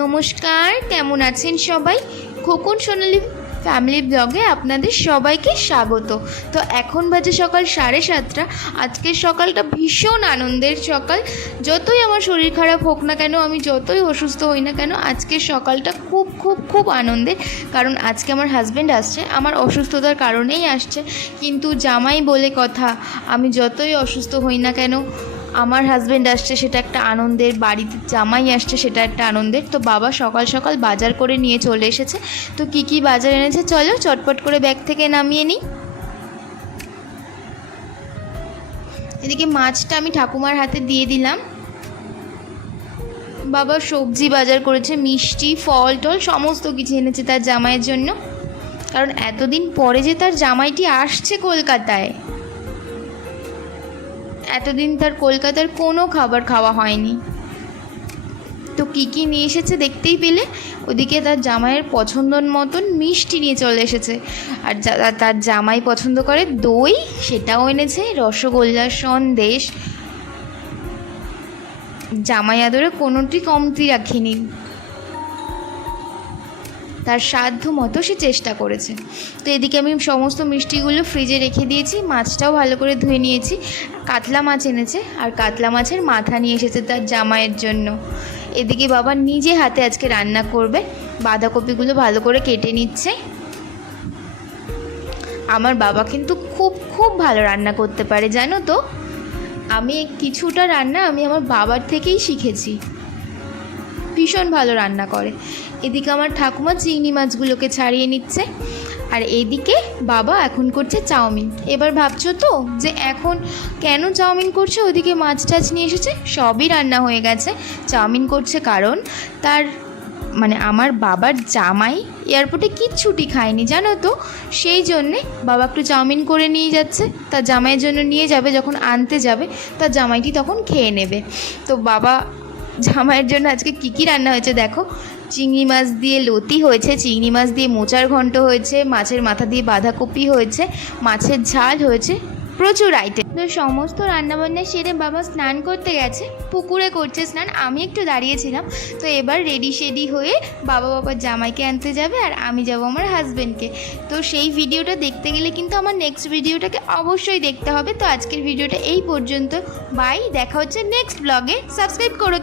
নমস্কার, কেমন আছেন সবাই? খোকন সোনালি ফ্যামিলি ব্লগে আপনাদের সবাইকে স্বাগত। তো এখন বাজে সকাল 7:30। আজকের সকালটা ভীষণ আনন্দের সকাল। যতই আমার শরীর খারাপ হোক না কেন, আমি যতই অসুস্থ হই না কেন, আজকের সকালটা খুব খুব খুব আনন্দের। কারণ আজকে আমার হাজব্যান্ড আসছে, আমার অসুস্থতার কারণেই আসছে। কিন্তু জামাই বলে কথা, আমি যতই অসুস্থ হই না কেন, আমার হাজব্যান্ড আসছে সেটা একটা আনন্দের, বাড়িতে জামাই আসছে সেটা একটা আনন্দের। তো বাবা সকাল সকাল বাজার করে নিয়ে চলে এসেছে। তো কী কী বাজার এনেছে চলো চটপট করে ব্যাগ থেকে নামিয়ে নিই। এদিকে মাছটা আমি ঠাকুমার হাতে দিয়ে দিলাম। বাবা সবজি বাজার করেছে, মিষ্টি, ফল টল সমস্ত কিছু এনেছে তার জামাইয়ের জন্য। কারণ এতদিন পরে যে তার জামাইটি আসছে কলকাতায়, এতদিন তার কলকাতার কোনো খাবার খাওয়া হয়নি। তো কী কী নিয়ে এসেছে দেখতেই পেলে। ওদিকে তার জামাইয়ের পছন্দর মতন মিষ্টি নিয়ে চলে এসেছে। আর তার জামাই পছন্দ করে দই, সেটাও এনেছে, রসগোল্লা, সন্দেশ। জামাই আদরে কোনোটি কমতি রাখেনি, তার সাধ্য মতো সে চেষ্টা করেছে। তো এদিকে আমি সমস্ত মিষ্টিগুলো ফ্রিজে রেখে দিয়েছি, মাছটাও ভালো করে ধুয়ে নিয়েছি। কাতলা মাছ এনেছে, আর কাতলা মাছের মাথা নিয়ে এসেছে তার জামাইয়ের জন্য। এদিকে বাবা নিজে হাতে আজকে রান্না করবে, বাঁধাকপিগুলো ভালো করে কেটে নিচ্ছে। আমার বাবা কিন্তু খুব খুব ভালো রান্না করতে পারে, জানো তো। আমি কিছুটা রান্না আমি আমার বাবার থেকেই শিখেছি, ভীষণ ভালো রান্না করে। এদিকে আমার ঠাকুমা চিংড়ি মাছগুলোকে ছাড়িয়ে নিচ্ছে, আর এদিকে বাবা এখন করছে চাউমিন। এবার ভাবছো তো যে এখন কেন চাউমিন করছে, ওদিকে মাছ টাছ নিয়ে এসেছে, সবই রান্না হয়ে গেছে। চাউমিন করছে কারণ তার আমার বাবার জামাই এয়ারপোর্টে কিচ্ছুটি খায়নি, জানো তো। সেই জন্যে বাবা একটু চাউমিন করে নিয়ে যাচ্ছে, তার জামাইয়ের জন্য নিয়ে যাবে, যখন আনতে যাবে তার জামাইটি তখন খেয়ে নেবে। তো বাবা জামাইয়ের জন্য আজকে কী কী রান্না হয়েছে দেখো। চিংড়ি মাছ দিয়ে লতি হয়েছে, চিংড়ি মাছ দিয়ে মোচার ঘন্ট হয়েছে, মাছের মাথা দিয়ে বাঁধাকপি হয়েছে, মাছের ঝাল হয়েছে, প্রচুর আইটেম। তো সমস্ত রান্নাবান্না সেরে বাবা স্নান করতে গেছে, পুকুরে করছে স্নান। আমি একটু দাঁড়িয়েছিলাম। তো এবার রেডি শেডি হয়ে বাবার জামাইকে আনতে যাবে, আর আমি যাব আমার হাজব্যান্ডকে। তো সেই ভিডিওটা দেখতে গেলে কিন্তু আমার নেক্সট ভিডিওটাকে অবশ্যই দেখতে হবে। তো আজকের ভিডিওটা এই পর্যন্ত, বাই, দেখা হচ্ছে নেক্সট ব্লগে। সাবস্ক্রাইব করো।